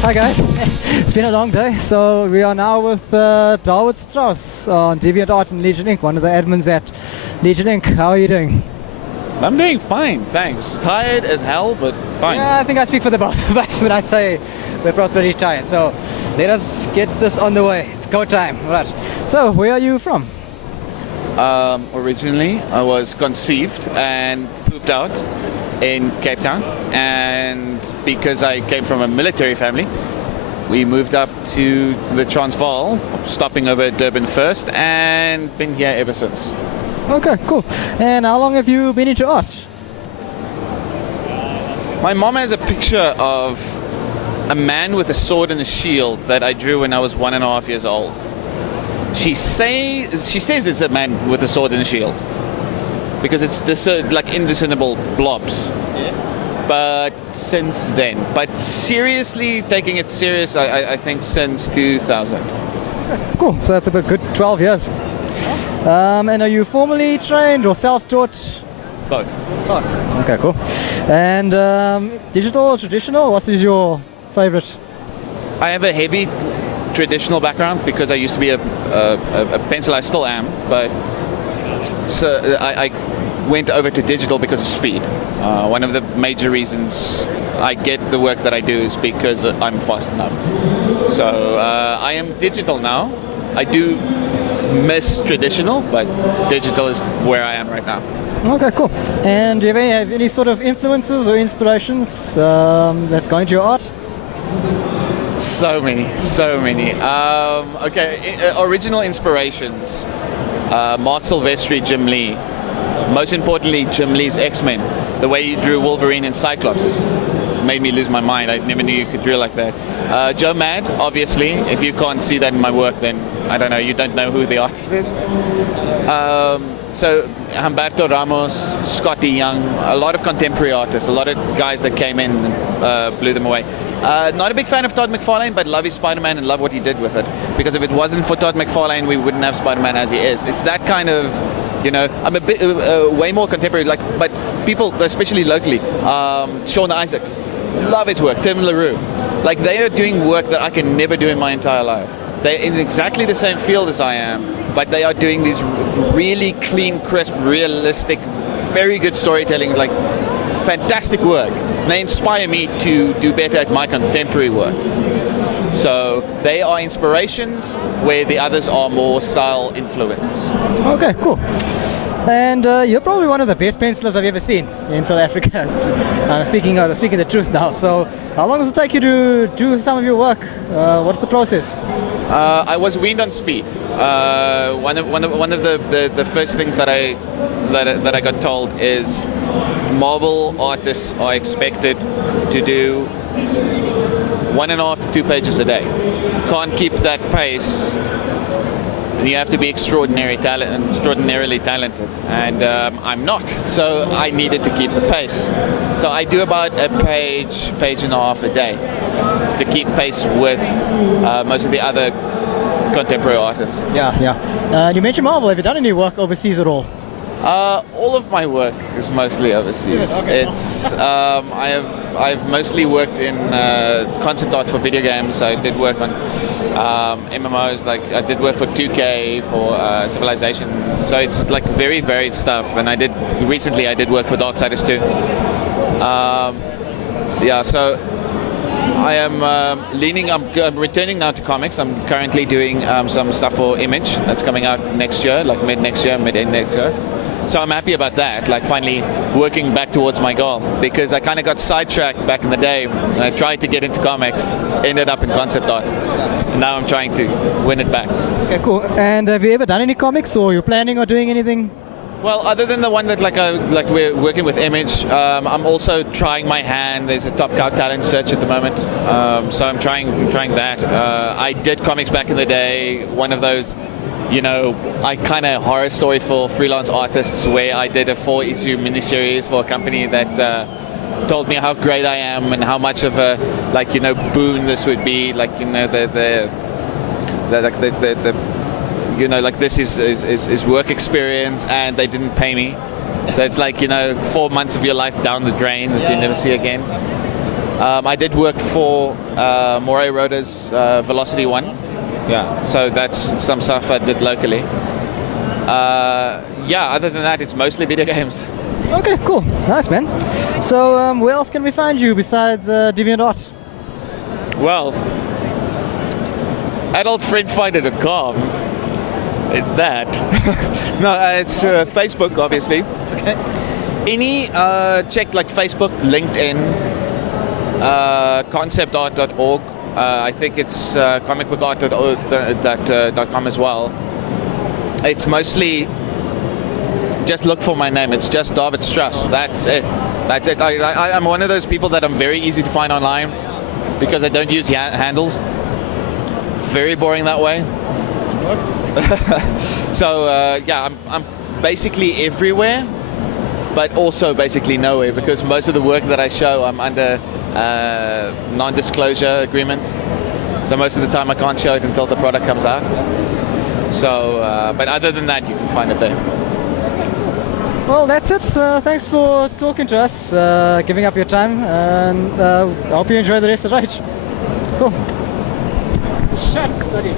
Hi guys, it's been a long day, so we are now with Dawid Strauss on DeviantArt and Legion Inc., one of the admins at Legion Inc. How are you doing? I'm doing fine, thanks. Tired as hell, but fine. Yeah, I think I speak for the both of us when I say we're both pretty tired, so let us get this on the way. It's go time. Right. So, where are you from? Originally, I was conceived and pooped out in Cape Town, and because I came from a military family, we moved up to the Transvaal, stopping over at Durban first, and been here ever since. Okay, cool. And how long have you been into art? My mom has a picture of a man with a sword and a shield that I drew when I was 1.5 years old. She says it's a man with a sword and a shield because it's like indiscernible blobs. Yeah. But since then, seriously taking it serious, I think since 2000. Cool. So that's a good 12 years. And are you formally trained or self-taught? Both. Okay, cool. And digital or traditional? What is your favorite? I have a heavy traditional background because I used to be a pencil. I still am, but so I went over to digital because of speed. One of the major reasons I get the work that I do is because I'm fast enough. So I am digital now. I do miss traditional, but digital is where I am right now. Okay, cool. And do you have any sort of influences or inspirations that's gone into your art? So many. Okay, original inspirations. Mark Silvestri, Jim Lee. Most importantly, Jim Lee's X-Men. The way he drew Wolverine and Cyclops just made me lose my mind. I never knew you could draw like that. Joe Mad, obviously. If you can't see that in my work, then I don't know. You don't know who the artist is. So Humberto Ramos, Scotty Young, a lot of contemporary artists, a lot of guys that came in and blew them away. Not a big fan of Todd McFarlane, but love his Spider-Man and love what he did with it. Because if it wasn't for Todd McFarlane, we wouldn't have Spider-Man as he is. It's that kind of, I'm a bit way more contemporary. But people, especially locally, Sean Isaacs, love his work. Tim LaRue, they are doing work that I can never do in my entire life. They're in exactly the same field as I am, but they are doing these really clean, crisp, realistic, very good storytelling, fantastic work. They inspire me to do better at my contemporary work. So they are inspirations where the others are more style influences. Okay, cool. And you're probably one of the best pencilers I've ever seen in South Africa. Speaking the truth now. So how long does it take you to do some of your work? What's the process? I was weaned on speed. One of the first things that I got told is marble artists are expected to do 1.5 to 2 pages a day. If you can't keep that pace, then you have to be extraordinarily talented, and I'm not. So I needed to keep the pace. So I do about a page and a half a day to keep pace with most of the other contemporary artists. Yeah. You mentioned Marvel. Have you done any work overseas at all? All of my work is mostly overseas. Yes, okay. It's I've mostly worked in concept art for video games. I did work on MMOs. I did work for 2K, for Civilization. So it's very varied stuff. And I did work for Darksiders too. So I am I'm returning now to comics. I'm currently doing some stuff for Image that's coming out next year, mid-end next year. So I'm happy about that, finally working back towards my goal, because I kind of got sidetracked back in the day. I tried to get into comics, ended up in concept art. And now I'm trying to win it back. Okay, cool. And have you ever done any comics, or you're planning or doing anything? Well, other than the one that we're working with Image, I'm also trying my hand. There's a Top Cow talent search at the moment, so I'm trying that. I did comics back in the day. One of those, I kind of horror story for freelance artists, where I did a 4-issue miniseries for a company that told me how great I am and how much of a boon this would be. This is work experience, and they didn't pay me. So it's 4 months of your life down the drain that you never see again. I did work for Moray Rota's Velocity One. Yeah, so that's some stuff I did locally. Yeah, other than that, it's mostly video games. Okay, cool. Nice, man. So, where else can we find you besides DeviantArt? Well, adultfriendfinder.com is that. No, it's Facebook, obviously. Okay. Any check like Facebook, LinkedIn, conceptart.org. I think it's comicbookart.com as well. It's mostly just look for my name. It's just Dawid Strauss. That's it. That's it. I'm one of those people that I'm very easy to find online because I don't use handles. Very boring that way. So yeah, I'm basically everywhere, but also basically nowhere because most of the work that I show, I'm under non-disclosure agreements. So most of the time I can't show it until the product comes out. So, but other than that, you can find it there. Well, that's it. Thanks for talking to us, giving up your time, and I hope you enjoy the rest of rAge. Cool. Shut, buddy.